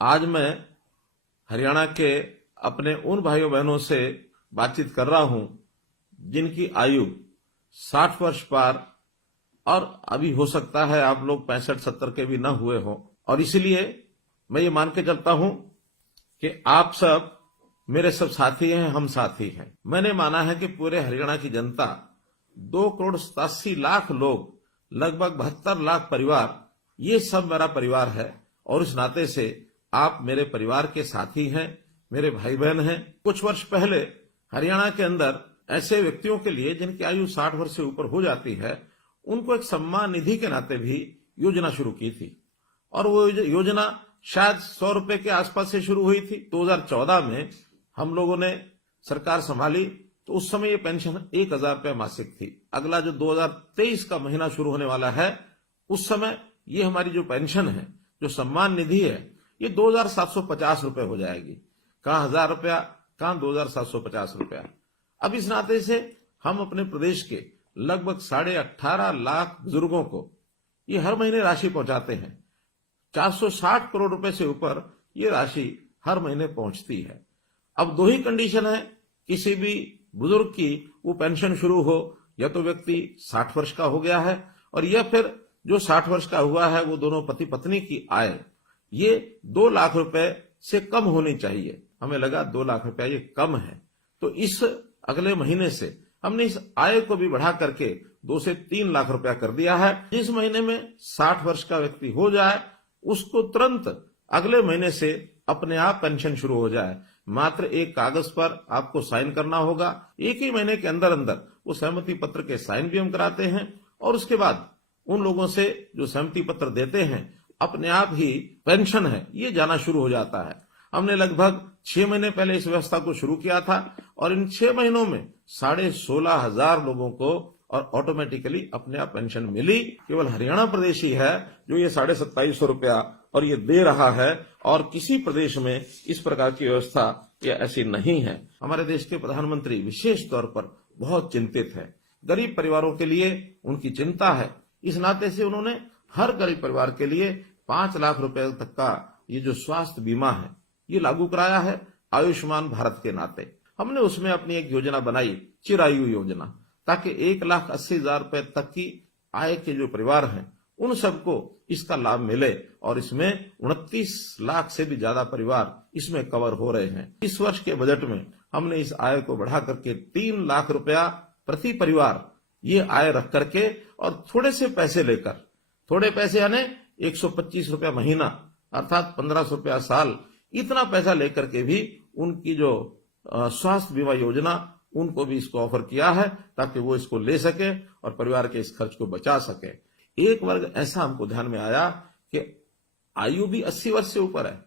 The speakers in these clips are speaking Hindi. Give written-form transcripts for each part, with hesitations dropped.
आज मैं हरियाणा के अपने उन भाइयों बहनों से बातचीत कर रहा हूं जिनकी आयु 60 वर्ष पार और अभी हो सकता है आप लोग 65-70 के भी न हुए हों, और इसलिए मैं ये मान के चलता हूं कि आप सब मेरे सब साथी हैं, हम साथी हैं। मैंने माना है कि पूरे हरियाणा की जनता 2,87,00,000 लोग, लगभग 72 लाख परिवार, ये सब मेरा परिवार है और इस नाते से आप मेरे परिवार के साथी हैं, मेरे भाई बहन हैं। कुछ वर्ष पहले हरियाणा के अंदर ऐसे व्यक्तियों के लिए जिनकी आयु 60 वर्ष से ऊपर हो जाती है, उनको एक सम्मान निधि के नाते भी योजना शुरू की थी और वो योजना शायद 100 रुपए के आसपास से शुरू हुई थी। 2014 में हम लोगों ने सरकार संभाली तो उस समय ये पेंशन 1,000 रुपये मासिक थी। अगला जो 2023 का महीना शुरू होने वाला है, उस समय ये हमारी जो पेंशन है, जो सम्मान निधि है, ये 2,750 रुपये हो जाएगी। कहाँ 1,000 रुपया, कहाँ 2,750 रुपया। अब इस नाते से हम अपने प्रदेश के लगभग 18.5 लाख बुजुर्गों को ये हर महीने राशि पहुंचाते हैं। 460 करोड़ रुपए से ऊपर ये राशि हर महीने पहुंचती है। अब दो ही कंडीशन है किसी भी बुजुर्ग की वो पेंशन शुरू हो, या तो व्यक्ति 60 वर्ष का हो गया है और या फिर जो 60 वर्ष का हुआ है वो दोनों पति पत्नी की आय ये 2 लाख रुपए से कम होनी चाहिए। हमें लगा 2 लाख रुपया ये कम है, तो इस अगले महीने से हमने इस आय को भी बढ़ा करके 2 से 3 लाख रुपया कर दिया है। जिस महीने में 60 वर्ष का व्यक्ति हो जाए उसको तुरंत अगले महीने से अपने आप पेंशन शुरू हो जाए। मात्र एक कागज पर आपको साइन करना होगा। एक ही महीने के अंदर अंदर वो सहमति पत्र के साइन भी हम कराते हैं और उसके बाद उन लोगों से जो सहमति पत्र देते हैं, अपने आप ही पेंशन है ये जाना शुरू हो जाता है। हमने लगभग 6 महीने पहले इस व्यवस्था को शुरू किया था और इन 6 महीनों में 16,500 लोगों को और ऑटोमेटिकली अपने आप पेंशन मिली। केवल हरियाणा प्रदेश ही है जो ये 2,750 रुपया और ये दे रहा है, और किसी प्रदेश में इस प्रकार की व्यवस्था ये ऐसी नहीं है। हमारे देश के प्रधानमंत्री विशेष तौर पर बहुत चिंतित है, गरीब परिवारों के लिए उनकी चिंता है। इस नाते से उन्होंने हर गरीब परिवार के लिए 5 लाख रुपए तक का ये जो स्वास्थ्य बीमा है ये लागू कराया है आयुष्मान भारत के नाते। हमने उसमें अपनी एक योजना बनाई, चिरायु योजना, ताकि 1,80,000 रुपए तक की आय के जो परिवार हैं उन सबको इसका लाभ मिले, और इसमें 29 लाख से भी ज्यादा परिवार इसमें कवर हो रहे हैं। इस वर्ष के बजट में हमने इस आय को बढ़ा करके 3 लाख रुपया प्रति परिवार ये आय रख करके और थोड़े से पैसे लेकर, थोड़े पैसे यानी 125 रुपया महीना अर्थात 1,500 रुपया साल, इतना पैसा लेकर के भी उनकी जो स्वास्थ्य बीमा योजना उनको भी इसको ऑफर किया है ताकि वो इसको ले सके और परिवार के इस खर्च को बचा सके। एक वर्ग ऐसा हमको ध्यान में आया कि आयु भी 80 वर्ष से ऊपर है,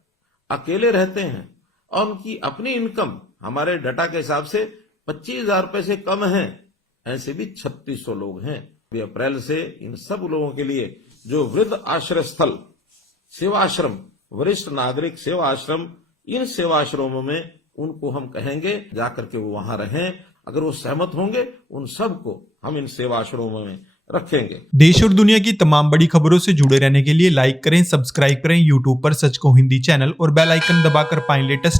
अकेले रहते हैं और उनकी अपनी इनकम हमारे डाटा के हिसाब से 25,000 रुपए से कम है। ऐसे भी 3,600 लोग हैं। अप्रैल से इन सब लोगों के लिए जो वृद्ध आश्रय स्थल, सेवा आश्रम, वरिष्ठ नागरिक सेवा आश्रम, इन सेवा आश्रमों में उनको हम कहेंगे जाकर के वो वहां रहें। अगर वो सहमत होंगे उन सबको हम इन सेवा आश्रमों में रखेंगे। देश और दुनिया की तमाम बड़ी खबरों से जुड़े रहने के लिए लाइक करें, सब्सक्राइब करें यूट्यूब पर सच को हिंदी चैनल और बेल आइकन दबाकर पाएं लेटेस्ट